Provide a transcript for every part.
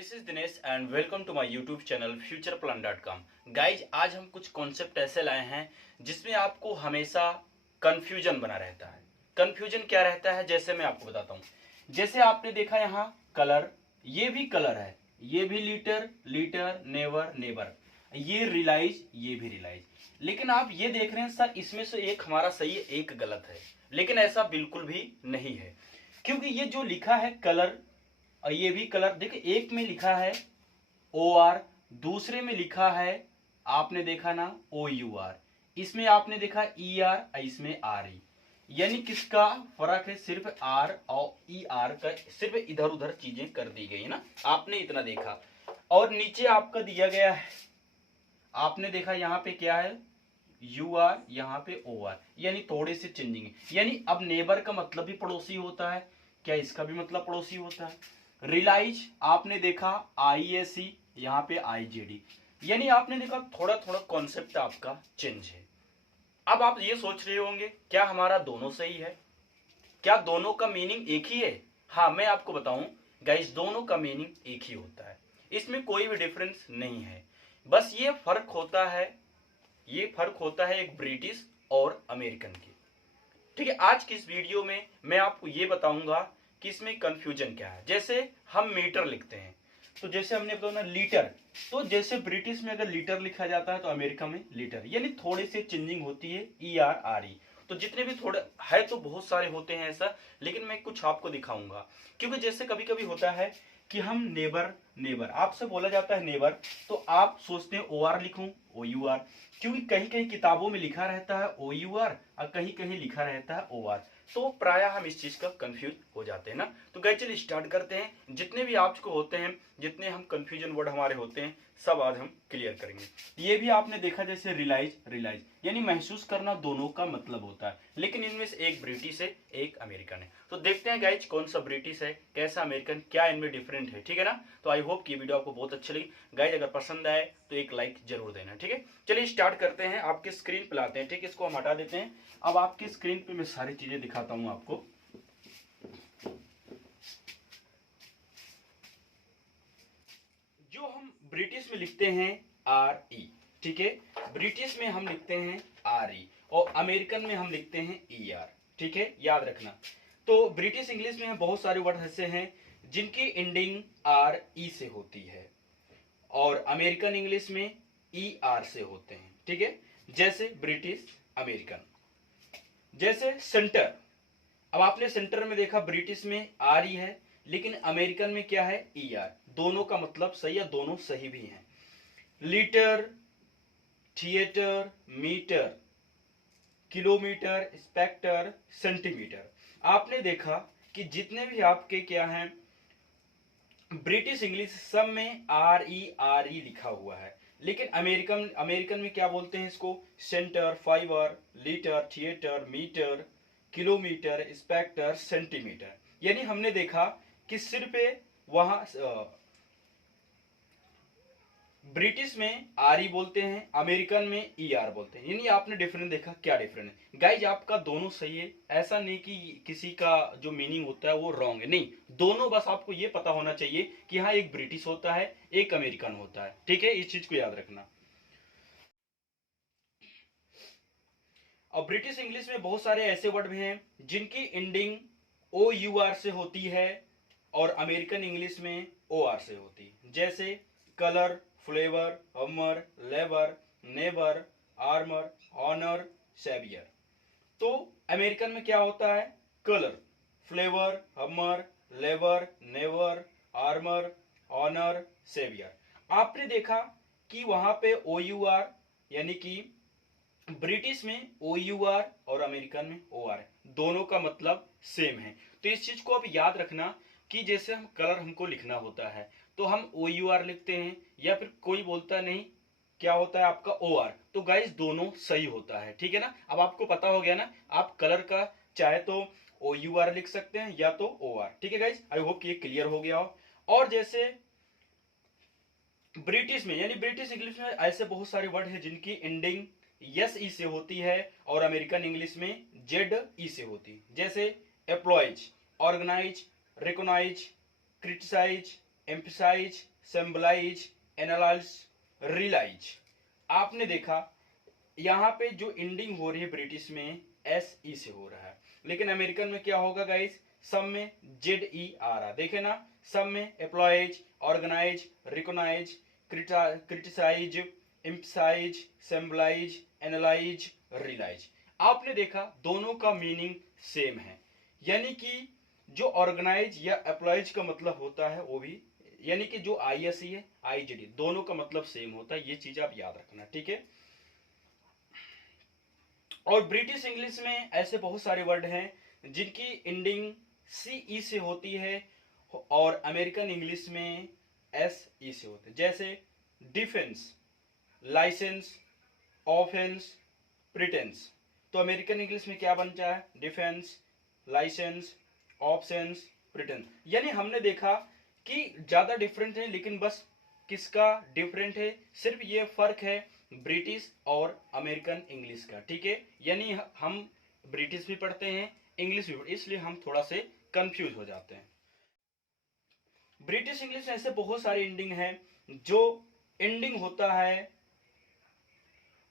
This is Dinesh and welcome to my YouTube channel futureplan.com। Guys आज हम कुछ concept ऐसे लाए हैं जिसमें आपको हमेशा कंफ्यूजन बना रहता है। कंफ्यूजन क्या रहता है, जैसे मैं आपको बताता हूँ। जैसे आपने देखा यहाँ कलर, ये भी कलर है, ये भी लीटर लीटर नेवर नेबर, ये रिलाइज, ये भी रिलाइज। लेकिन आप ये देख रहे हैं सर इसमें से एक हमारा सही है एक गलत है, लेकिन ऐसा बिल्कुल भी नहीं है। क्योंकि ये जो लिखा है कलर और ये भी कलर, देखिए एक में लिखा है ओ आर, दूसरे में लिखा है आपने देखा ना ओ यू आर, इसमें आपने देखा ई आर, इसमें आर ई। यानी किसका फर्क है, सिर्फ आर और ई आर का, सिर्फ इधर उधर चीजें कर दी गई ना, आपने इतना देखा। और नीचे आपका दिया गया है, आपने देखा यहाँ पे क्या है यू आर, यहाँ पे ओ आर, यानी थोड़े से चेंजिंग है। यानी अब नेबर का मतलब भी पड़ोसी होता है, क्या इसका भी मतलब पड़ोसी होता है। रिलाइज आपने देखा आई ए सी, यहाँ पे आई जे डी, यानी आपने देखा थोड़ा थोड़ा कॉन्सेप्ट आपका चेंज है। अब आप ये सोच रहे होंगे क्या हमारा दोनों सही है, क्या दोनों का मीनिंग एक ही है। हाँ मैं आपको बताऊं गाइस, दोनों का मीनिंग एक ही होता है, इसमें कोई भी डिफरेंस नहीं है। बस ये फर्क होता है, ये फर्क होता है एक ब्रिटिश और अमेरिकन की। ठीक है, आज की इस वीडियो में मैं आपको ये बताऊंगा कि इसमें कंफ्यूजन क्या है। जैसे हम मीटर लिखते हैं, तो जैसे हमने बताया ना लीटर, तो जैसे ब्रिटिश में अगर लीटर लिखा जाता है तो अमेरिका में लीटर, यानी थोड़ी सी चेंजिंग होती है ई आर आर ई। तो जितने भी थोड़े है तो बहुत सारे होते हैं ऐसा, लेकिन मैं कुछ आपको दिखाऊंगा। क्योंकि जैसे कभी कभी होता है कि हम नेबर, नेबर आपसे बोला जाता है नेबर, तो आप सोचते हैं ओ आर लिखूं, ओ यू आर, क्योंकि कहीं कहीं किताबों में लिखा रहता है ओ यू आर और कहीं कहीं लिखा रहता है ओ आर, तो प्राय हम इस चीज का कंफ्यूज हो जाते हैं ना। तो गाइस चलिए स्टार्ट करते हैं। जितने भी आपको होते हैं, जितने हम कंफ्यूजन वर्ड हमारे होते हैं, सब आज हम क्लियर करेंगे। ये भी आपने देखा जैसे रिलाइज, रिलाइज यानी महसूस करना, दोनों का मतलब होता है, लेकिन इनमें से एक ब्रिटिश है एक अमेरिकन है। तो देखते हैं गाइज कौन सा ब्रिटिश है कैसा अमेरिकन, क्या इनमें डिफरेंट है। ठीक है ना, तो आई होप कि वीडियो आपको बहुत अच्छी लगी। गाइज अगर पसंद आए तो एक लाइक जरूर देना। ठीक है, चलिए स्टार्ट करते हैं। आपके स्क्रीन पर लाते हैं, ठीक है, इसको हम हटा देते हैं। अब आपकी स्क्रीन पे मैं सारी चीजें दिखाता हूं आपको। जो हम ब्रिटिश में लिखते हैं आर ई, ठीक है, ब्रिटिश में हम लिखते हैं आर ई और अमेरिकन में हम लिखते हैं ई आर। ठीक है, याद रखना। तो ब्रिटिश इंग्लिश में बहुत सारे वर्ड ऐसे हैं जिनकी एंडिंग आर ई से होती है और अमेरिकन इंग्लिश में ई आर से होते हैं। ठीक है, जैसे ब्रिटिश, अमेरिकन। जैसे सेंटर, अब आपने सेंटर में देखा ब्रिटिश में आर ई है, लेकिन अमेरिकन में क्या है ई आर। दोनों का मतलब सही है, दोनों सही भी हैं। Litre, theatre, metre, kilometre, spectre, centimetre. आपने देखा कि जितने भी आपके क्या हैं ब्रिटिश इंग्लिश, सब में आर ई लिखा हुआ है, लेकिन अमेरिकन, अमेरिकन में क्या बोलते हैं इसको, centre, fibre, litre, theatre, metre, kilometre, spectre, centimetre. यानी हमने देखा कि सिर्फ वहां ब्रिटिश में आर ई बोलते हैं, अमेरिकन में ई आर बोलते हैं। यानी आपने डिफरेंस देखा, क्या डिफरेंस है गाइज, आपका दोनों सही है। ऐसा नहीं कि किसी का जो मीनिंग होता है वो रॉन्ग है, नहीं, दोनों, बस आपको ये पता होना चाहिए कि हाँ एक ब्रिटिश होता है एक अमेरिकन होता है। ठीक है, इस चीज को याद रखना। और ब्रिटिश इंग्लिश में बहुत सारे ऐसे वर्ड भी हैं जिनकी एंडिंग ओ यू आर से होती है और अमेरिकन इंग्लिश में ओ आर से होती है। जैसे कलर, फ्लेवर, हमर, labour, neighbour, armour, honour, saviour. तो अमेरिकन में क्या होता है, कलर, फ्लेवर, हमर, labor, neighbor, armor, honour, savior. आपने देखा कि वहां पे ओ यू आर, यानी कि ब्रिटिश में ओ यू आर और अमेरिकन में ओ आर है, दोनों का मतलब सेम है। तो इस चीज को अब याद रखना कि जैसे हम कलर हमको लिखना होता है तो हम ओ यू आर लिखते हैं, या फिर कोई बोलता नहीं क्या होता है आपका ओ आर, तो गाइस दोनों सही होता है। ठीक है ना, अब आपको पता हो गया ना, आप कलर का चाहे तो ओ यू आर लिख सकते हैं या तो ओ आर। ठीक है गाइस, आई होप कि ये क्लियर हो गया हो। और जैसे ब्रिटिश में, यानी ब्रिटिश इंग्लिश में ऐसे बहुत सारे वर्ड हैं जिनकी एंडिंग यस ई से होती है और अमेरिकन इंग्लिश में जेड ई से होती है। जैसे apologize, organize, recognize, criticize, emphasize, symbolize, analyze, realize. आपने देखा यहाँ पे जो एंडिंग हो रही है ब्रिटिश में एस ई से हो रहा है, लेकिन अमेरिकन में क्या होगा गाइस, सब में जेड ई आ रहा, देखे ना, सब में apologize, organize, recognize, criticize, emphasize, symbolize, analyze, realize. आपने देखा दोनों का मीनिंग सेम है, यानी कि जो ऑर्गेनाइज या एप्लॉइज का मतलब होता है वो भी, यानी कि जो आई एस ई है, आई जी डी, दोनों का मतलब सेम होता है, ये चीज आप याद रखना, ठीक है। और ब्रिटिश इंग्लिश में ऐसे बहुत सारे वर्ड हैं जिनकी एंडिंग सी ई से होती है, और अमेरिकन इंग्लिश में एस ई से होते हैं, जैसे डिफेंस, लाइसेंस, ऑफेंस, प्रिटेंस। तो अमेरिकन इंग्लिश में क्या बन जाए, डिफेंस, लाइसेंस, ऑप्शंस, प्रिटेंस। यानी हमने देखा कि ज्यादा डिफरेंट है, लेकिन बस किसका डिफरेंट है, सिर्फ ये फर्क है ब्रिटिश और अमेरिकन इंग्लिश का, ठीक है। यानी हम ब्रिटिश भी पढ़ते हैं, इंग्लिश भी पढ़ते, इसलिए हम थोड़ा से कंफ्यूज हो जाते हैं। ब्रिटिश इंग्लिश में ऐसे बहुत सारे एंडिंग है जो एंडिंग होता है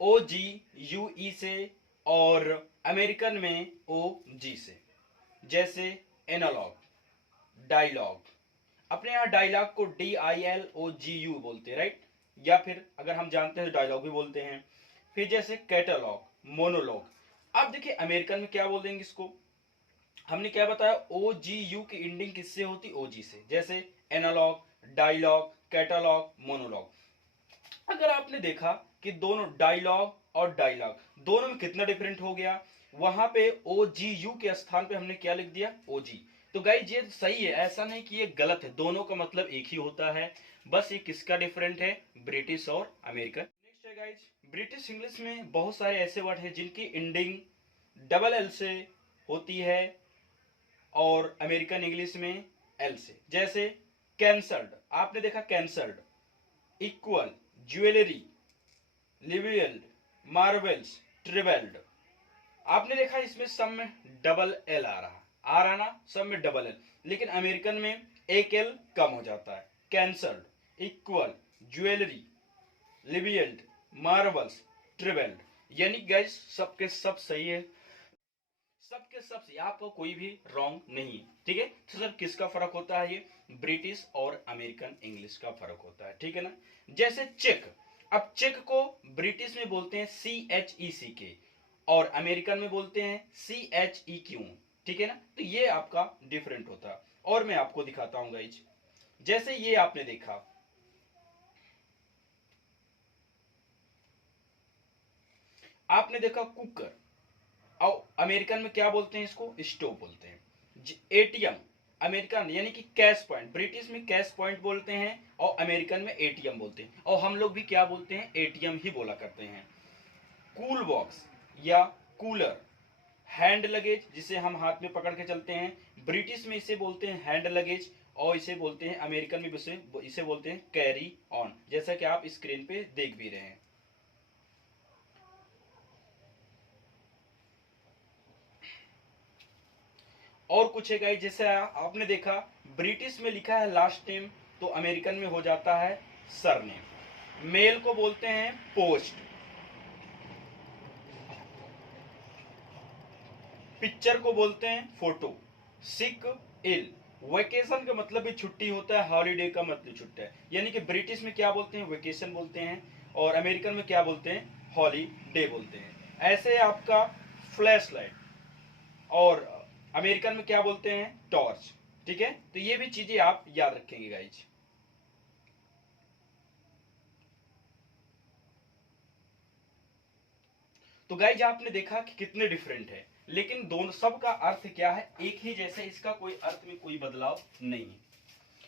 ओ जी यू ई से, और अमेरिकन में ओ जी से, जैसे एनालॉग, डायलॉग। अपने यहाँ डायलॉग को D I L O G U बोलते हैं, राइट, या फिर अगर हम जानते हैं तो डायलॉग भी बोलते हैं। फिर जैसे कैटलॉग, मोनोलॉग। अब देखिए अमेरिकन में क्या बोल देंगे इसको, हमने क्या बताया, ओ जी यू की एंडिंग किससे होती, ओ जी से, जैसे एनालॉग, डायलॉग, कैटलॉग, मोनोलॉग। अगर आपने देखा कि दोनों डायलॉग और डायलॉग दोनों में कितना डिफरेंट हो गया, वहां पे ओ जी यू के स्थान पे हमने क्या लिख दिया, ओ जी। तो गाइस ये सही है, ऐसा नहीं कि ये गलत है, दोनों का मतलब एक ही होता है, बस ये किसका डिफरेंट है, ब्रिटिश और अमेरिकन। नेक्स्ट है गाइस, ब्रिटिश इंग्लिश में बहुत सारे ऐसे वर्ड हैं जिनकी एंडिंग डबल एल से होती है, और अमेरिकन इंग्लिश में एल से, जैसे कैंसल्ड। आपने देखा कैंसल्ड, इक्वल, ज्वेलरी, लिवियल्ड, मार्वेल्स, ट्रिवेल्ड। आपने देखा इसमें सब में डबल एल आ रहा ना, सब में डबल एल, लेकिन अमेरिकन में एक एल कम हो जाता है। Cancelled, equal, jewellery, levelled, marvels, travelled. यानी गाइस सबके सब सही है, सबके सब सही, आपको कोई भी रॉन्ग नहीं है, ठीक है। तो सर किसका फर्क होता है, ये ब्रिटिश और अमेरिकन इंग्लिश का फर्क होता है, ठीक है ना। जैसे चेक, अब चेक को ब्रिटिश में बोलते हैं सी एच ई सी के, और अमेरिकन में बोलते हैं सी एच ई क्यू, ठीक है ना। तो ये आपका डिफरेंट होता है, और मैं आपको दिखाता हूं गाइज। जैसे ये आपने देखा, आपने देखा कुकर, और अमेरिकन में क्या बोलते हैं, इसको स्टोव बोलते हैं। एटीएम, अमेरिकन यानी कि कैश पॉइंट, ब्रिटिश में कैश पॉइंट बोलते हैं, और अमेरिकन में एटीएम बोलते हैं, और हम लोग भी क्या बोलते हैं, एटीएम ही बोला करते हैं। कूल बॉक्स या कूलर, हैंड लगेज जिसे हम हाथ में पकड़ के चलते हैं, ब्रिटिश में इसे बोलते हैं हैंड लगेज, और इसे बोलते हैं अमेरिकन में इसे बोलते हैं कैरी ऑन, जैसा कि आप स्क्रीन पे देख भी रहे हैं। और कुछ है गाइस, जैसे आपने देखा ब्रिटिश में लिखा है लास्ट नेम, तो अमेरिकन में हो जाता है सरनेम। मेल को बोलते हैं पोस्ट, पिक्चर को बोलते हैं फोटो, सिक, इल। वेकेशन का मतलब भी छुट्टी होता है, हॉलीडे का मतलब छुट्टी है, यानी कि ब्रिटिश में क्या बोलते हैं, वेकेशन बोलते हैं, और अमेरिकन में क्या बोलते हैं, हॉलीडे बोलते हैं। ऐसे आपका फ्लैश लाइट, और अमेरिकन में क्या बोलते हैं, टॉर्च, ठीक है। तो ये भी चीजें आप याद रखेंगे गाइज। तो गाइज आपने देखा कि कितने डिफरेंट है, लेकिन दोनों सब का अर्थ क्या है, एक ही जैसे, इसका कोई अर्थ में कोई बदलाव नहीं है।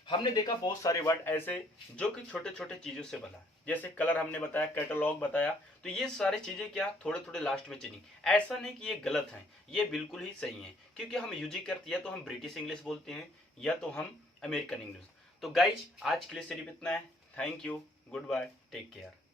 हमने देखा बहुत सारे वर्ड ऐसे जो कि छोटे छोटे चीजों से बना, जैसे कलर हमने बताया, कैटलॉग बताया, तो ये सारी चीजें क्या थोड़े थोड़े लास्ट में चेंजिंग। ऐसा नहीं कि ये गलत है, ये बिल्कुल ही सही है, क्योंकि हम यूज करते, या तो हम ब्रिटिश इंग्लिश बोलते हैं या तो हम अमेरिकन इंग्लिश। तो गाइज आज के लिए सिर्फ इतना है, thank you, goodbye, take care.